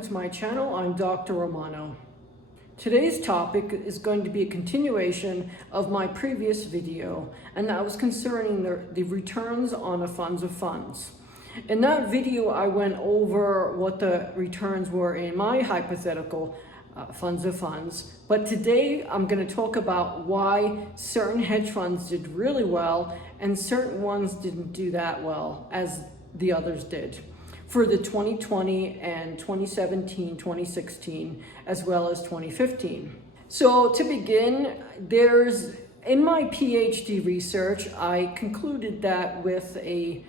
welcome to my channel. I'm Dr. Romano. Today's topic is going to be a continuation of my previous video, and that was concerning the returns on a funds of funds. In that video, I went over what the returns were in my hypothetical funds of funds, but today I'm going to talk about why certain hedge funds did really well and certain ones didn't do that well as the others did for the 2020 and 2017, 2016, as well as 2015. So to begin, in my PhD research, I concluded that with a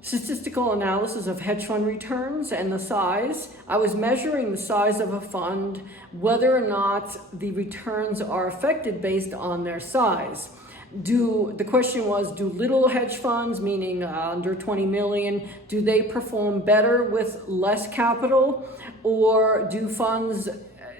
statistical analysis of hedge fund returns and the size, I was measuring the size of a fund, whether or not the returns are affected based on their size. The question was, do little hedge funds, meaning under 20 million, do they perform better with less capital? Or do funds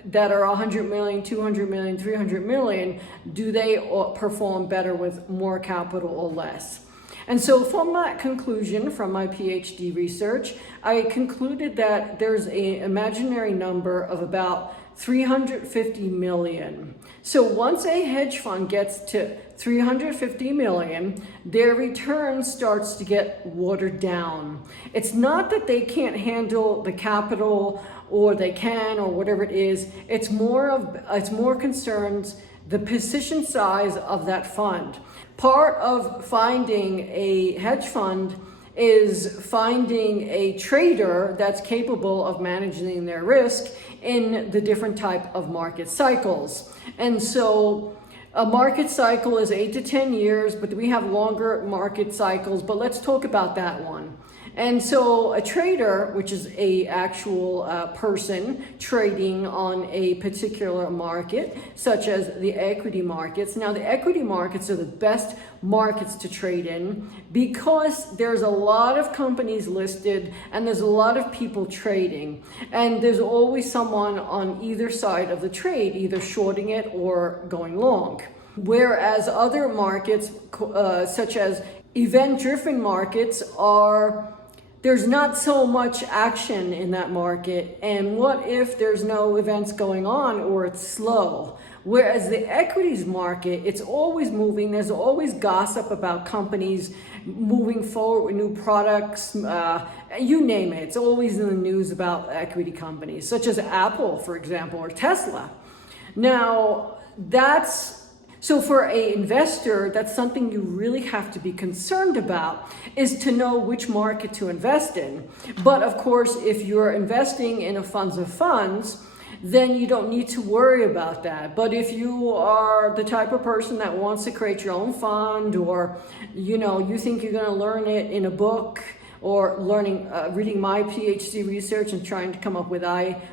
that are 100 million, 200 million, 300 million, do they perform better with more capital or less? And so from that conclusion, from my PhD research, I concluded that there's an imaginary number of about 350 million. So once a hedge fund gets to 350 million, their return starts to get watered down. It's not that they can't handle the capital, or they can, or whatever it is. It's more concerns the position size of that fund. Part of finding a hedge fund is finding a trader that's capable of managing their risk in the different type of market cycles. And so a market cycle is 8 to 10 years, but we have longer market cycles, but let's talk about that one. And so a trader, which is a actual person trading on a particular market, such as the equity markets. Now, the equity markets are the best markets to trade in because there's a lot of companies listed and there's a lot of people trading. And there's always someone on either side of the trade, either shorting it or going long. Whereas other markets, such as event-driven markets, there's not so much action in that market, and what if there's no events going on or it's slow? Whereas the equities market, it's always moving. There's always gossip about companies moving forward with new products, you name it. It's always in the news about equity companies, such as Apple, for example, or Tesla. Now, so for an investor, that's something you really have to be concerned about, is to know which market to invest in. But of course, if you're investing in a funds of funds, then you don't need to worry about that. But if you are the type of person that wants to create your own fund, or you think you're going to learn it in a book, or reading my PhD research and trying to come up with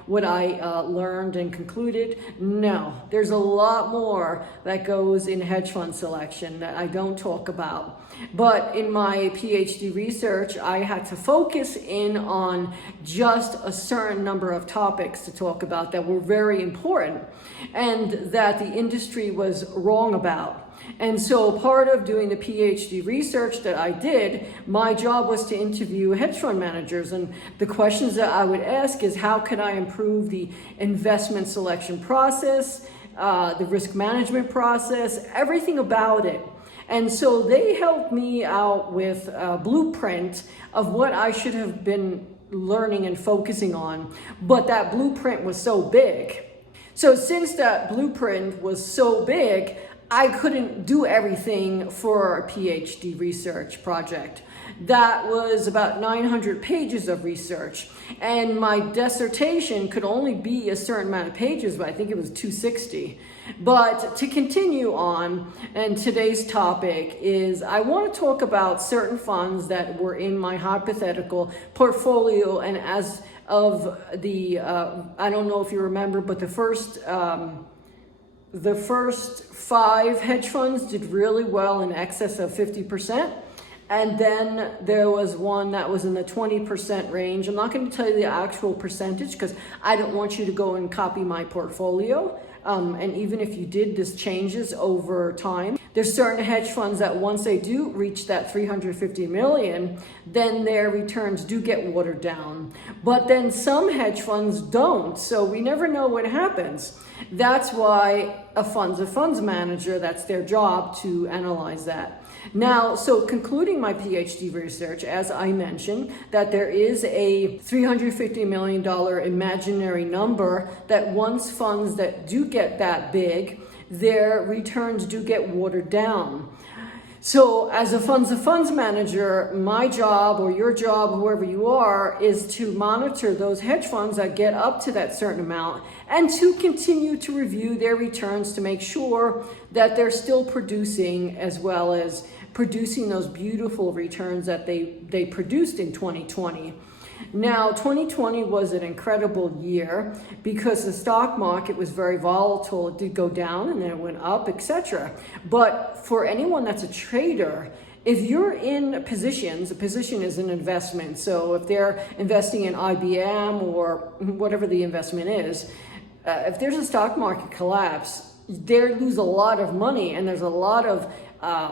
what I learned and concluded. No, there's a lot more that goes in hedge fund selection that I don't talk about. But in my PhD research, I had to focus in on just a certain number of topics to talk about that were very important and that the industry was wrong about. And so part of doing the PhD research that I did, my job was to interview hedge fund managers. And the questions that I would ask is, how can I improve the investment selection process, the risk management process, everything about it. And so they helped me out with a blueprint of what I should have been learning and focusing on. But that blueprint was so big. So since that blueprint was so big, I couldn't do everything for a PhD research project. That was about 900 pages of research. And my dissertation could only be a certain amount of pages, but I think it was 260. But to continue on, and today's topic is, I want to talk about certain funds that were in my hypothetical portfolio. And as of I don't know if you remember, but the first 5 hedge funds did really well, in excess of 50%. And then there was one that was in the 20% range. I'm not going to tell you the actual percentage because I don't want you to go and copy my portfolio. And even if you did, this changes over time. There's certain hedge funds that once they do reach that 350 million, then their returns do get watered down. But then some hedge funds don't, so we never know what happens. That's why a funds of funds manager, that's their job to analyze that. Now, so concluding my PhD research, as I mentioned, that there is a $350 million imaginary number that once funds that do get that big, their returns do get watered down. So as a funds of funds manager, my job or your job, whoever you are, is to monitor those hedge funds that get up to that certain amount and to continue to review their returns to make sure that they're still producing, as well as producing those beautiful returns that they produced in 2020. Now, 2020 was an incredible year because the stock market was very volatile. It did go down and then it went up, etc. But for anyone that's a trader, if you're in positions, a position is an investment. So if they're investing in IBM or whatever the investment is, if there's a stock market collapse, they lose a lot of money, and there's a lot of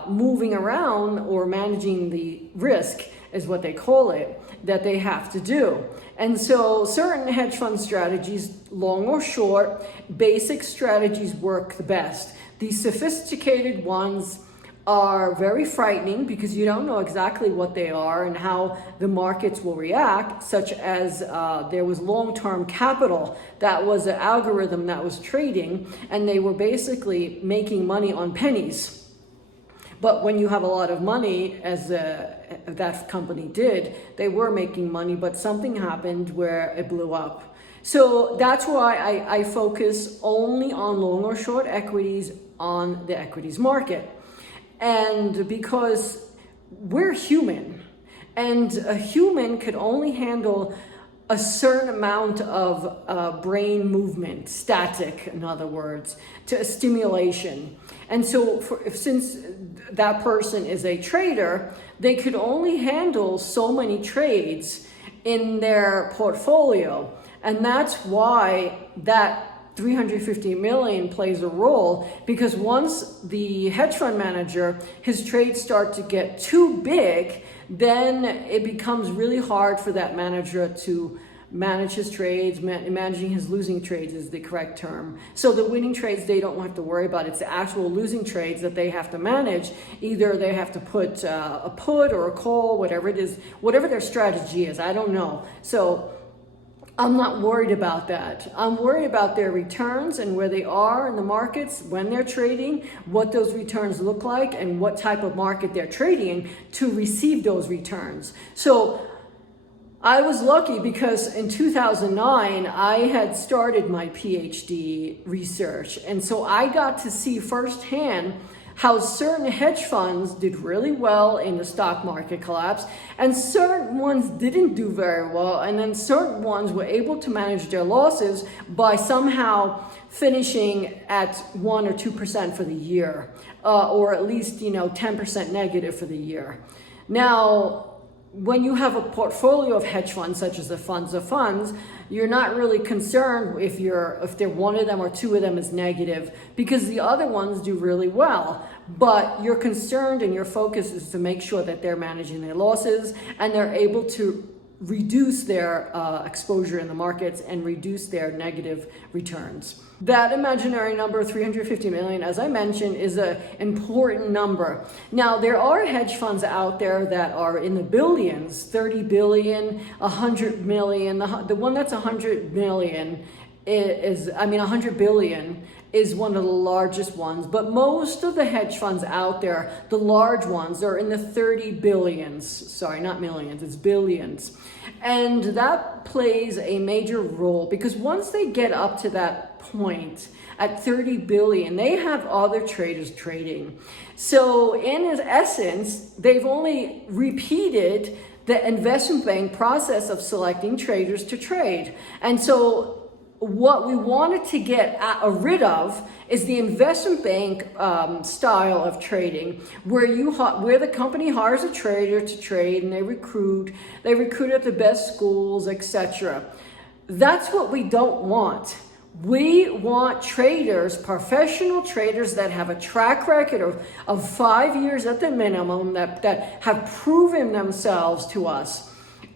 moving around or managing the risk, is what they call it, that they have to do. And so certain hedge fund strategies, long or short, basic strategies work the best. These sophisticated ones are very frightening because you don't know exactly what they are and how the markets will react, such as there was long-term capital that was an algorithm that was trading, and they were basically making money on pennies. But when you have a lot of money, as that company did, they were making money, but something happened where it blew up. So that's why I focus only on long or short equities on the equities market. And because we're human, and a human could only handle a certain amount of brain movement, static, in other words, to a stimulation. And so since that person is a trader, they could only handle so many trades in their portfolio. And that's why that 350 million plays a role, because once the hedge fund manager, his trades start to get too big, then it becomes really hard for that manager to manage his trades. Managing his losing trades is the correct term. So the winning trades, they don't have to worry about. It's the actual losing trades that they have to manage. Either they have to put a put or a call, whatever it is, whatever their strategy is, I don't know. So I'm not worried about that. I'm worried about their returns and where they are in the markets when they're trading, what those returns look like, and what type of market they're trading to receive those returns. So I was lucky because in 2009, I had started my PhD research. And so I got to see firsthand how certain hedge funds did really well in the stock market collapse, and certain ones didn't do very well, and then certain ones were able to manage their losses by somehow finishing at 1 or 2% for the year, or at least 10% negative for the year. Now, when you have a portfolio of hedge funds, such as the funds of funds, you're not really concerned if they're one of them or two of them is negative, because the other ones do really well. But you're concerned and your focus is to make sure that they're managing their losses and they're able to reduce their exposure in the markets and reduce their negative returns. That imaginary number, 350 million, as I mentioned, is an important number. Now, there are hedge funds out there that are in the billions, 30 billion, 100 million. The one that's 100 million is 100 billion is one of the largest ones. But most of the hedge funds out there, the large ones, are in the 30 billions. Sorry, not millions, it's billions. And that plays a major role because once they get up to that point at 30 billion, they have other traders trading. So in essence, they've only repeated the investment bank process of selecting traders to trade. And so what we wanted to get rid of is the investment bank style of trading, where the company hires a trader to trade and they recruit at the best schools, etc. That's what we don't want. We want traders, professional traders that have a track record of 5 years at the minimum, that have proven themselves to us.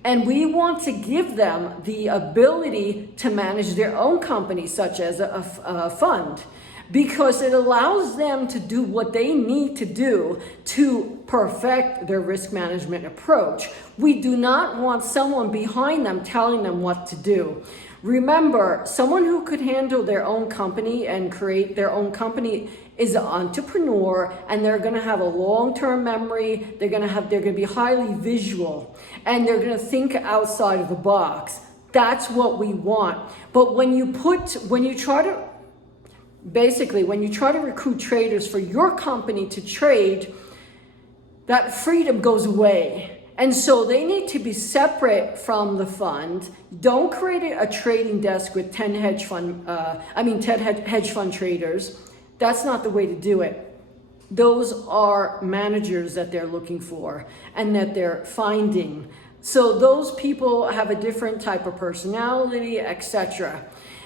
And we want to give them the ability to manage their own company, such as a fund, because it allows them to do what they need to do to perfect their risk management approach. We do not want someone behind them telling them what to do. Remember, someone who could handle their own company and create their own company is an entrepreneur, and they're going to have a long-term memory. They're going to be highly visual, and they're going to think outside of the box. That's what we want. But when you try to recruit traders for your company to trade, that freedom goes away. And so they need to be separate from the fund. Don't create a trading desk with 10 hedge fund traders. That's not the way to do it. Those are managers that they're looking for and that they're finding. So those people have a different type of personality, etc.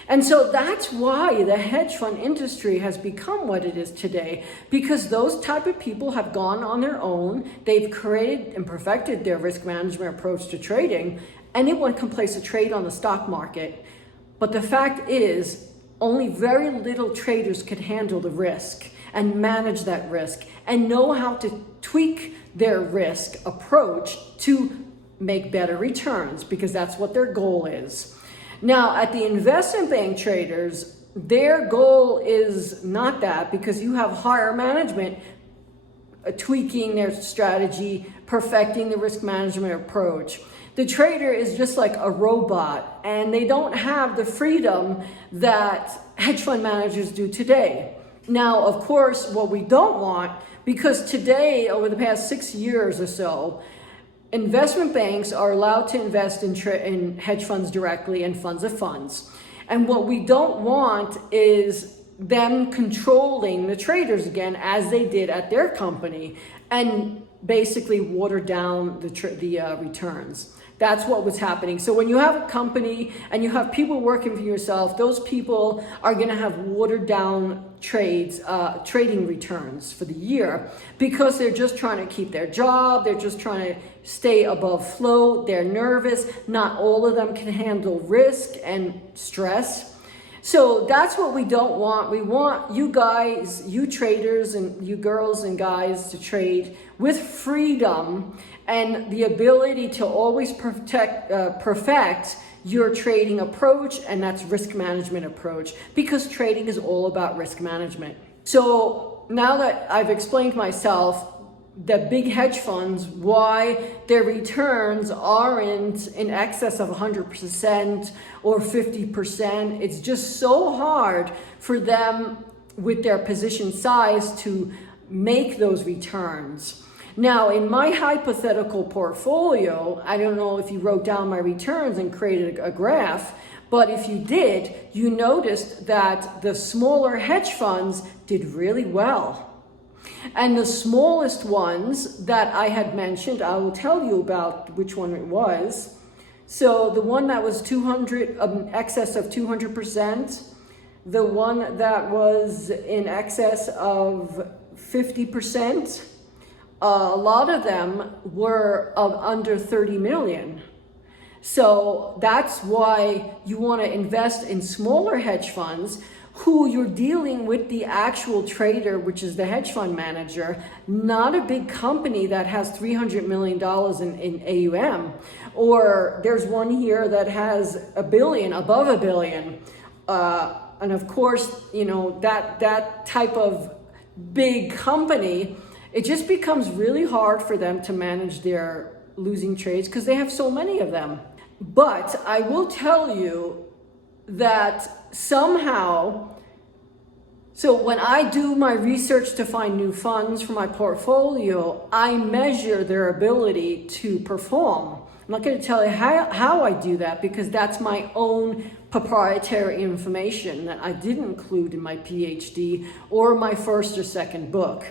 And so that's why the hedge fund industry has become what it is today, because those type of people have gone on their own. They've created and perfected their risk management approach to trading. Anyone can place a trade on the stock market. But the fact is, only very little traders can handle the risk and manage that risk and know how to tweak their risk approach to make better returns, because that's what their goal is. Now, at the investment bank traders, their goal is not that, because you have higher management tweaking their strategy, perfecting the risk management approach. The trader is just like a robot, and they don't have the freedom that hedge fund managers do today. Now, of course, what we don't want, because today, over the past 6 years or so, investment banks are allowed to invest in hedge funds directly and funds of funds. And what we don't want is them controlling the traders again, as they did at their company, and basically water down the returns. That's what was happening. So when you have a company and you have people working for yourself, those people are going to have watered down trading returns for the year, because they're just trying to keep their job. They're just trying to stay above float. They're nervous. Not all of them can handle risk and stress. So that's what we don't want. We want you guys, you traders and you girls and guys, to trade with freedom and the ability to always perfect your trading approach, and that's risk management approach, because trading is all about risk management. So now that I've explained myself, the big hedge funds, why their returns aren't in excess of 100% or 50%. It's just so hard for them with their position size to make those returns. Now, in my hypothetical portfolio, I don't know if you wrote down my returns and created a graph, but if you did, you noticed that the smaller hedge funds did really well. And the smallest ones that I had mentioned, I will tell you about which one it was. So the one that was excess of 200%, the one that was in excess of 50%, a lot of them were of under 30 million. So that's why you want to invest in smaller hedge funds, who you're dealing with the actual trader, which is the hedge fund manager, not a big company that has $300 million in AUM. Or there's one here that has $1 billion, above $1 billion. And of course, you know, that type of big company, it just becomes really hard for them to manage their losing trades because they have so many of them. But I will tell you that somehow, so when I do my research to find new funds for my portfolio, I measure their ability to perform. I'm not going to tell you how I do that, because that's my own proprietary information that I didn't include in my Ph.D. or my first or second book.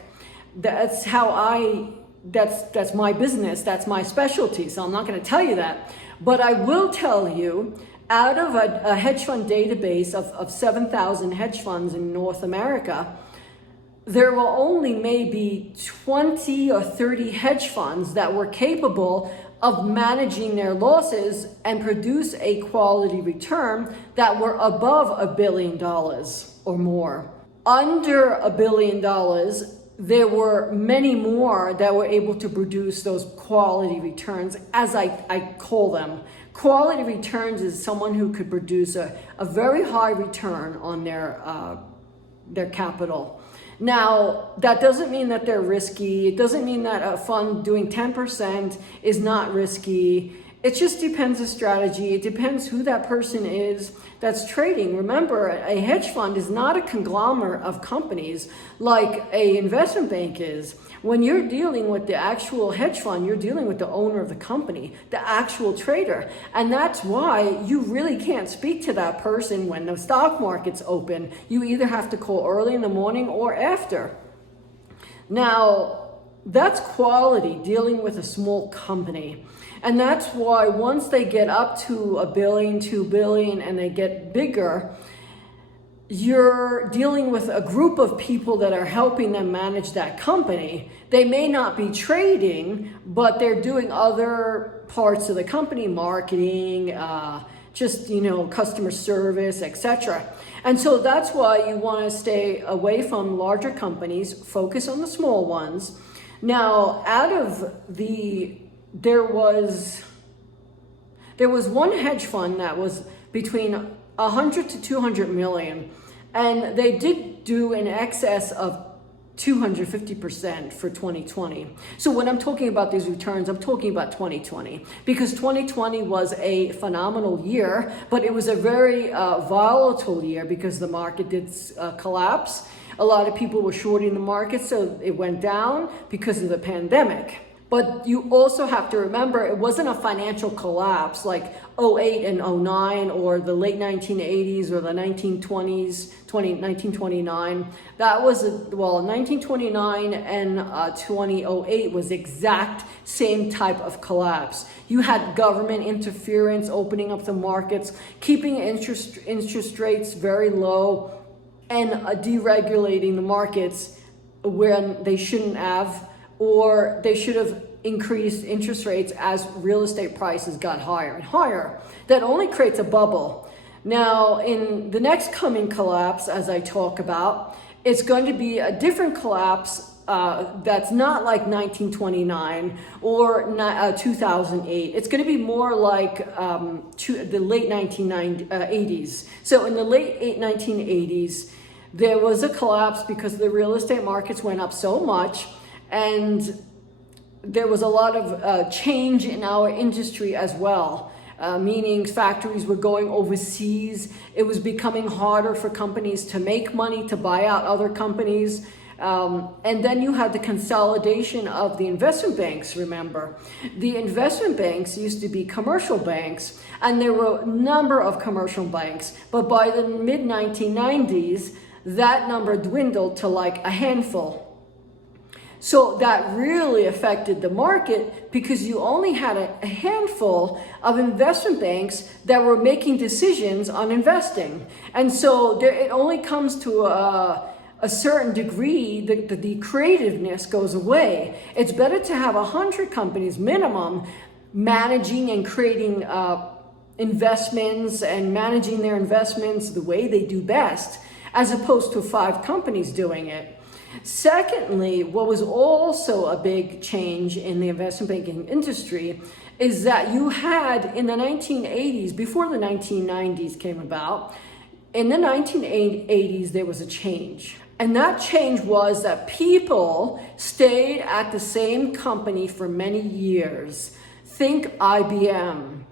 That's how that's my business, that's my specialty, so I'm not going to tell you that. But I will tell you Out of a hedge fund database of 7,000 hedge funds in North America, there were only maybe 20 or 30 hedge funds that were capable of managing their losses and produce a quality return that were above $1 billion or more. Under $1 billion, there were many more that were able to produce those quality returns, as I call them. Quality returns is someone who could produce a very high return on their capital. Now, that doesn't mean that they're risky. It doesn't mean that a fund doing 10% is not risky. It just depends the strategy. It depends who that person is that's trading. Remember, a hedge fund is not a conglomerate of companies like an investment bank is. When you're dealing with the actual hedge fund, you're dealing with the owner of the company, the actual trader. And that's why you really can't speak to that person when the stock market's open. You either have to call early in the morning or after. Now, that's quality, dealing with a small company. And that's why once they get up to $1 billion, $2 billion, and they get bigger, you're dealing with a group of people that are helping them manage that company. They may not be trading, but they're doing other parts of the company, marketing, customer service, etc. And so that's why you want to stay away from larger companies, focus on the small ones. Now, there was one hedge fund that was between 100 to 200 million, and they did do in excess of 250% for 2020. So when I'm talking about these returns, I'm talking about 2020, because 2020 was a phenomenal year, but it was a very volatile year because the market did collapse. A lot of people were shorting the market, so it went down because of the pandemic. But you also have to remember, it wasn't a financial collapse like 08 and 09 or the late 1980s or the 1920s, 1929. That was, 1929 and 2008 was the exact same type of collapse. You had government interference, opening up the markets, keeping interest rates very low, and deregulating the markets when they shouldn't have, or they should have increased interest rates as real estate prices got higher and higher. That only creates a bubble. Now, in the next coming collapse, as I talk about, it's going to be a different collapse that's not like 1929 or 2008. It's going to be more like the late 1980s. So in the late 1980s, there was a collapse because the real estate markets went up so much, and there was a lot of change in our industry as well, meaning factories were going overseas. It was becoming harder for companies to make money, to buy out other companies. And then you had the consolidation of the investment banks, remember. The investment banks used to be commercial banks, and there were a number of commercial banks. But by the mid-1990s, that number dwindled to like a handful. So that really affected the market because you only had a handful of investment banks that were making decisions on investing. And so it only comes to a certain degree that the creativeness goes away. It's better to have 100 companies minimum managing and creating investments and managing their investments the way they do best, as opposed to 5 companies doing it. Secondly, what was also a big change in the investment banking industry is that you had in the 1980s, before the 1990s came about, in the 1980s, there was a change. And that change was that people stayed at the same company for many years. Think IBM.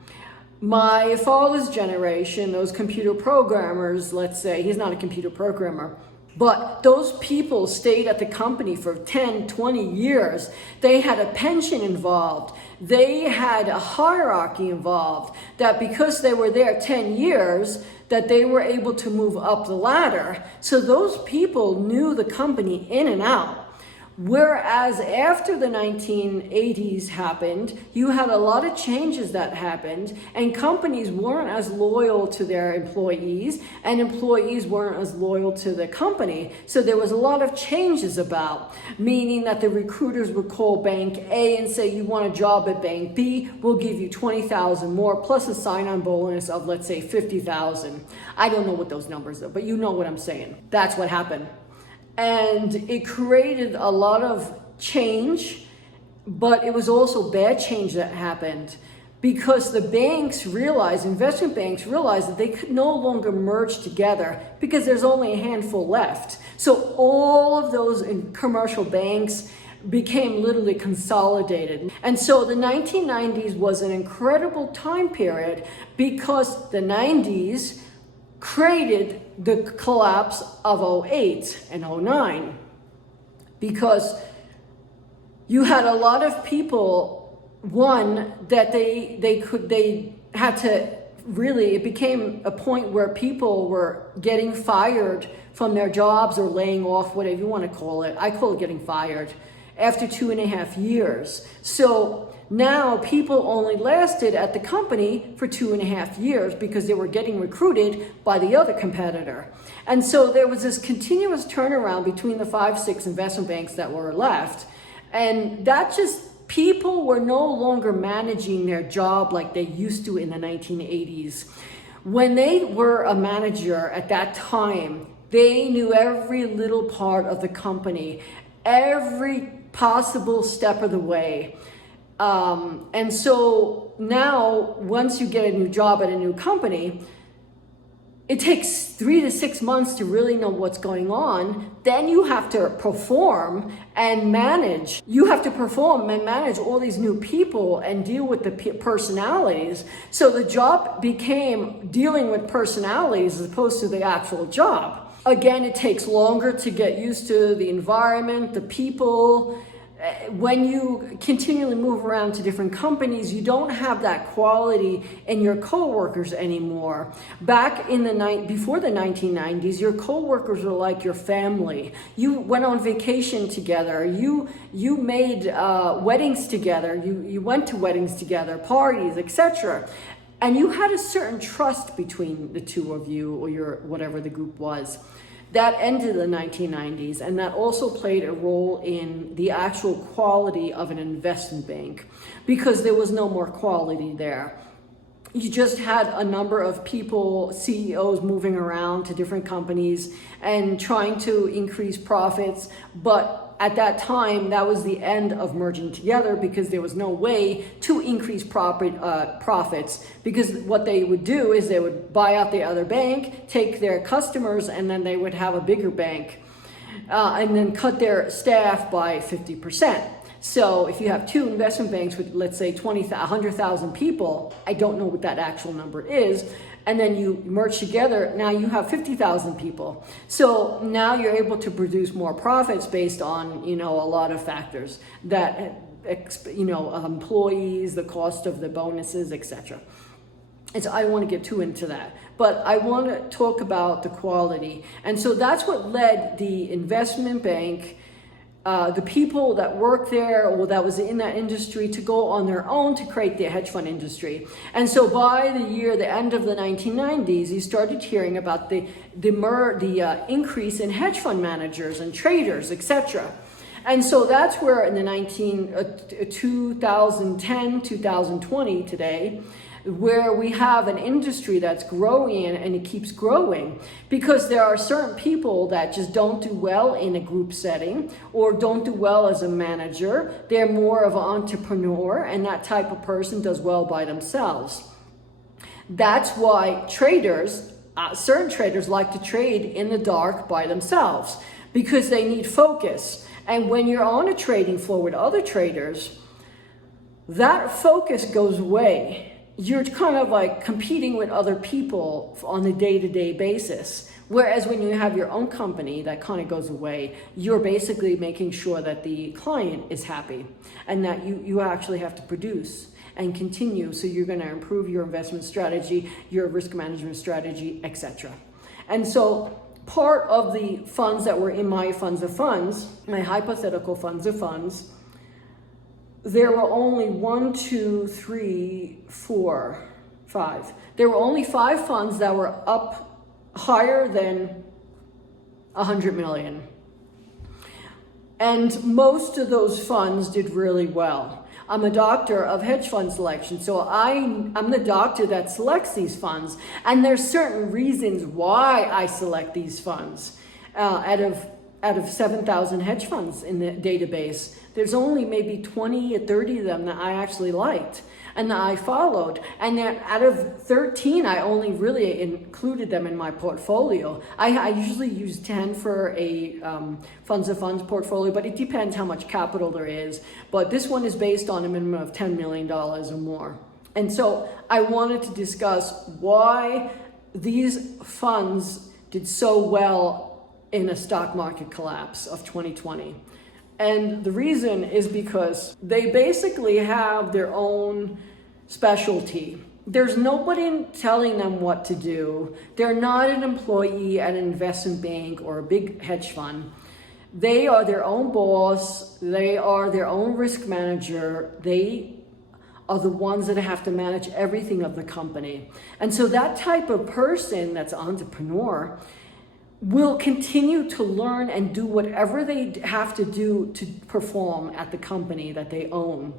My father's generation, those computer programmers, let's say, he's not a computer programmer, but those people stayed at the company for 10, 20 years. They had a pension involved. They had a hierarchy involved, that because they were there 10 years, that they were able to move up the ladder. So those people knew the company in and out. Whereas after the 1980s happened, you had a lot of changes that happened, and companies weren't as loyal to their employees, and employees weren't as loyal to the company. So there was a lot of changes about, meaning that the recruiters would call Bank A and say, you want a job at Bank B, we'll give you 20,000 more, plus a sign-on bonus of, let's say, 50,000. I don't know what those numbers are, but you know what I'm saying. That's what happened. And it created a lot of change, but it was also bad change that happened because the banks realized, investment banks realized that they could no longer merge together because there's only a handful left. So all of those commercial banks became literally consolidated. And so the 1990s was an incredible time period because the 90s created the collapse of 08 and 09 because you had a lot of people, one, that they had to really, it became a point where people were getting fired from their jobs or laying off, whatever you want to call it. I call it getting fired after 2.5 years. So now people only lasted at the company for 2.5 years because they were getting recruited by the other competitor. And so there was this continuous turnaround between the 5-6 investment banks that were left. And that just, people were no longer managing their job like they used to in the 1980s. When they were a manager at that time, they knew every little part of the company, every possible step of the way. And so now, once you get a new job at a new company, it takes 3 to 6 months to really know what's going on. Then you have to perform and manage. You have to perform and manage all these new people and deal with the personalities. So the job became dealing with personalities as opposed to the actual job. Again, it takes longer to get used to the environment, the people. When you continually move around to different companies, you don't have that quality in your coworkers anymore. Back in before the 1990s, your coworkers were like your family. You went on vacation together. You made weddings together. You went to weddings together, parties, etc. And you had a certain trust between the two of you or your whatever the group was. That ended in the 1990s, and that also played a role in the actual quality of an investment bank because there was no more quality there. You just had a number of people, CEOs moving around to different companies and trying to increase profits, but at that time, that was the end of merging together because there was no way to increase profits, because what they would do is they would buy out the other bank, take their customers, and then they would have a bigger bank and then cut their staff by 50%. So if you have two investment banks with, let's say, 100,000 people, I don't know what that actual number is, and then you merge together, now you have 50,000 people. So now you're able to produce more profits based on, a lot of factors that, employees, the cost of the bonuses, etc. And so I don't want to get too into that, but I want to talk about the quality. And so that's what led the investment bank, the people that work there or that was in that industry, to go on their own to create the hedge fund industry. And so by the end of the 1990s, you started hearing about the increase in hedge fund managers and traders, etc. And so that's where in the 2010, 2020 today, where we have an industry that's growing and it keeps growing because there are certain people that just don't do well in a group setting or don't do well as a manager. They're more of an entrepreneur, and that type of person does well by themselves. That's why certain traders like to trade in the dark by themselves because they need focus. And when you're on a trading floor with other traders, that focus goes away. You're kind of like competing with other people on a day-to-day basis. Whereas when you have your own company, that kind of goes away. You're basically making sure that the client is happy and that you actually have to produce and continue. So you're going to improve your investment strategy, your risk management strategy, etc. And so part of the funds that were in my funds of funds, my hypothetical funds of funds, there were only 1, 2, 3, 4, 5. There were only 5 funds that were up higher than 100 million. And most of those funds did really well. I'm a doctor of hedge fund selection, so I'm the doctor that selects these funds. And there's certain reasons why I select these funds. Out of 7,000 hedge funds in the database, there's only maybe 20 or 30 of them that I actually liked and that I followed. And then out of 13, I only really included them in my portfolio. I usually use 10 for a funds of funds portfolio, but it depends how much capital there is. But this one is based on a minimum of $10 million or more. And so I wanted to discuss why these funds did so well in a stock market collapse of 2020. And the reason is because they basically have their own specialty. There's nobody telling them what to do. They're not an employee at an investment bank or a big hedge fund. They are their own boss. They are their own risk manager. They are the ones that have to manage everything of the company. And so that type of person that's an entrepreneur will continue to learn and do whatever they have to do to perform at the company that they own.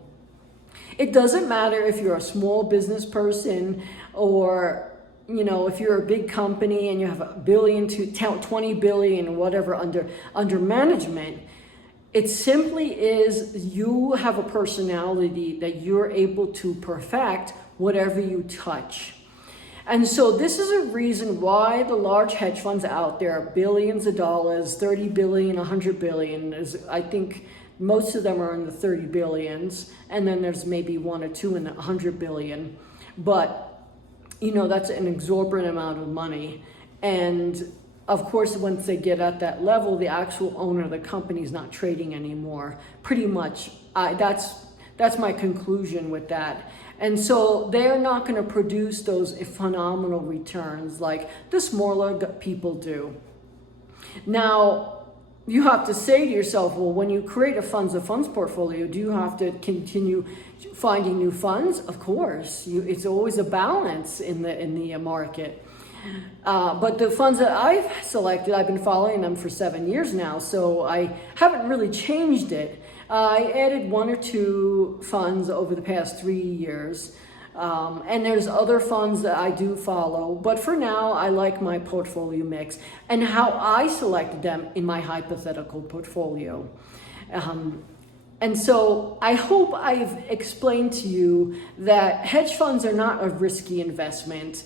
It doesn't matter if you're a small business person or, if you're a big company and you have $1 billion to 20 billion, whatever under management. It simply is you have a personality that you're able to perfect whatever you touch. And so this is a reason why the large hedge funds out there, billions of dollars, 30 billion, 100 billion, I think most of them are in the 30 billions, and then there's maybe 1 or 2 in the 100 billion. But, that's an exorbitant amount of money. And of course, once they get at that level, the actual owner of the company is not trading anymore. Pretty much, that's my conclusion with that. And so they're not going to produce those phenomenal returns like the smaller people do. Now, you have to say to yourself, well, when you create a funds of funds portfolio, do you have to continue finding new funds? Of course, it's always a balance in the market. But the funds that I've selected, I've been following them for 7 years now, so I haven't really changed it. I added 1 or 2 funds over the past 3 years, and there's other funds that I do follow, but for now I like my portfolio mix and how I selected them in my hypothetical portfolio. And so I hope I've explained to you that hedge funds are not a risky investment.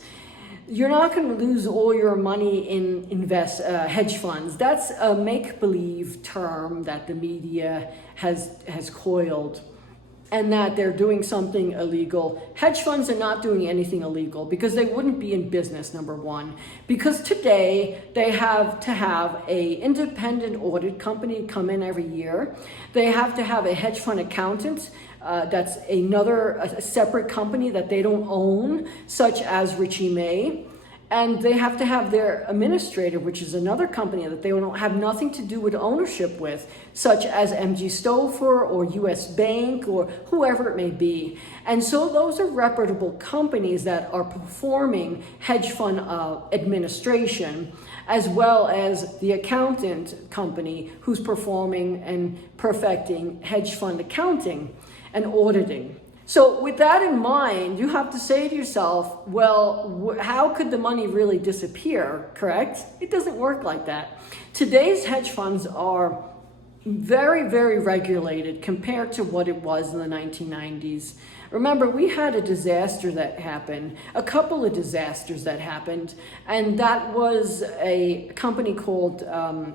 You're not going to lose all your money in hedge funds. That's a make-believe term that the media has coiled, and that they're doing something illegal. Hedge funds are not doing anything illegal because they wouldn't be in business, number one. Because today they have to have a independent audit company come in every year. They have to have a hedge fund accountant. That's a separate company that they don't own, such as Richie May. And they have to have their administrator, which is another company that they don't have nothing to do with ownership with, such as MG Stouffer or US Bank or whoever it may be. And so those are reputable companies that are performing hedge fund administration, as well as the accountant company who's performing and perfecting hedge fund accounting and auditing. So with that in mind, you have to say to yourself, well, how could the money really disappear, correct? It doesn't work like that. Today's hedge funds are very, very regulated compared to what it was in the 1990s. Remember, we had a disaster that happened, a couple of disasters that happened, and that was a company called, Bernie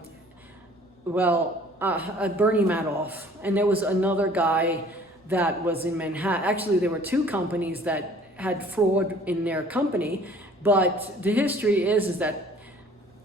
Madoff, and there was another guy that was in Manhattan. Actually, there were 2 companies that had fraud in their company, but the history is that,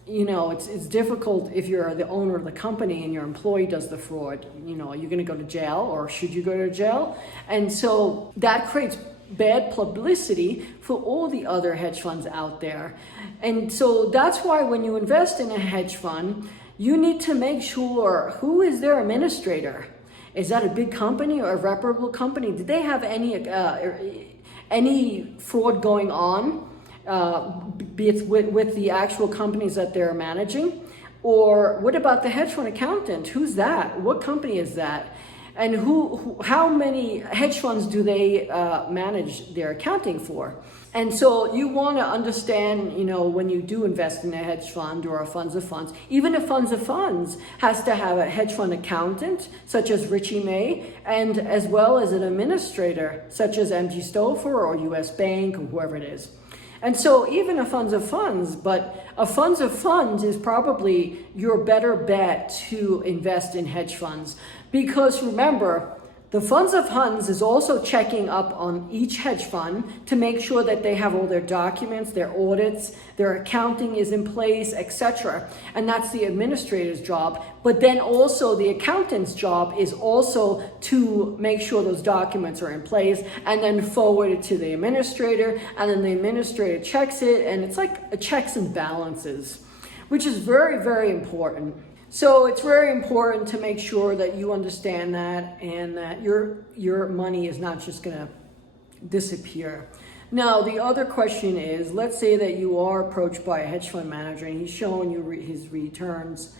it's difficult if you're the owner of the company and your employee does the fraud. Are you going to go to jail, or should you go to jail? And so that creates bad publicity for all the other hedge funds out there. And so that's why when you invest in a hedge fund, you need to make sure who is their administrator. Is that a big company or a reputable company? Did they have any fraud going on, be it with the actual companies that they're managing? Or what about the hedge fund accountant? Who's that? What company is that? And how many hedge funds do they manage their accounting for? And so you want to understand, when you do invest in a hedge fund or a funds of funds, even a funds of funds has to have a hedge fund accountant, such as Richie May, and as well as an administrator, such as MG Stouffer or US Bank or whoever it is. And so even a funds of funds, but a funds of funds is probably your better bet to invest in hedge funds. Because remember, the funds of funds is also checking up on each hedge fund to make sure that they have all their documents, their audits, their accounting is in place, etc. And that's the administrator's job. But then also the accountant's job is also to make sure those documents are in place and then forward it to the administrator, and then the administrator checks it, and it's like a checks and balances, which is very, very important. So it's very important to make sure that you understand that, and that your money is not just going to disappear. Now, the other question is, let's say that you are approached by a hedge fund manager and he's showing you his returns,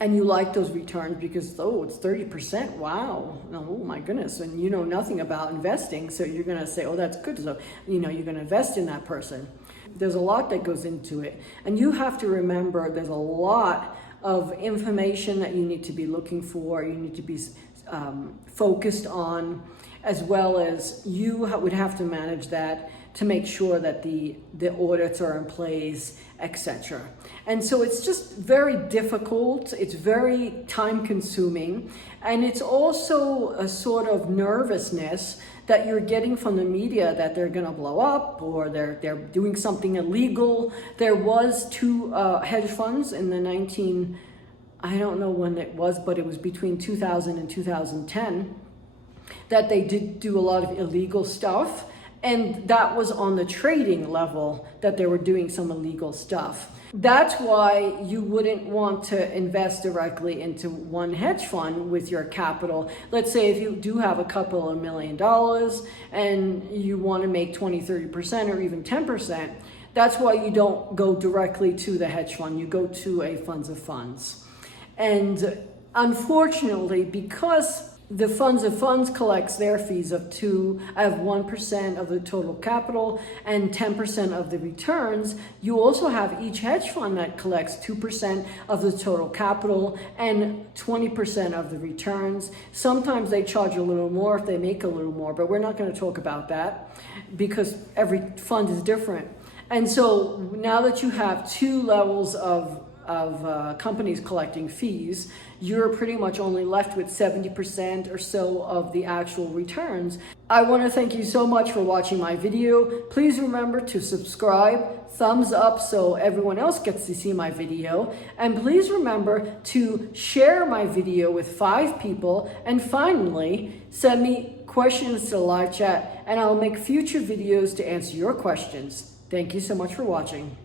and you like those returns because, it's 30%, wow, oh my goodness, and you know nothing about investing, so you're going to say, that's good, so you're going to invest in that person. There's a lot that goes into it, and you have to remember there's a lot of information that you need to be looking for, you need to be focused on, as well as you would have to manage that to make sure that the audits are in place, etc. And so it's just very difficult, it's very time consuming, and it's also a sort of nervousness that you're getting from the media that they're going to blow up or they're doing something illegal. There was 2 hedge funds in the I don't know when it was, but it was between 2000 and 2010 that they did do a lot of illegal stuff. And that was on the trading level that they were doing some illegal stuff. That's why you wouldn't want to invest directly into one hedge fund with your capital. Let's say if you do have a couple of $1 million and you want to make 20, 30% or even 10%, that's why you don't go directly to the hedge fund. You go to a funds of funds. And unfortunately, because the funds of funds collects their fees of 1% of the total capital and 10% of the returns, you also have each hedge fund that collects 2% of the total capital and 20% of the returns. Sometimes they charge a little more if they make a little more, but we're not going to talk about that because every fund is different. And so now that you have 2 levels of companies collecting fees, you're pretty much only left with 70% or so of the actual returns. I want to thank you so much for watching my video. Please remember to subscribe, thumbs up so everyone else gets to see my video, and please remember to share my video with 5 people, and finally send me questions to the live chat and I'll make future videos to answer your questions. Thank you so much for watching.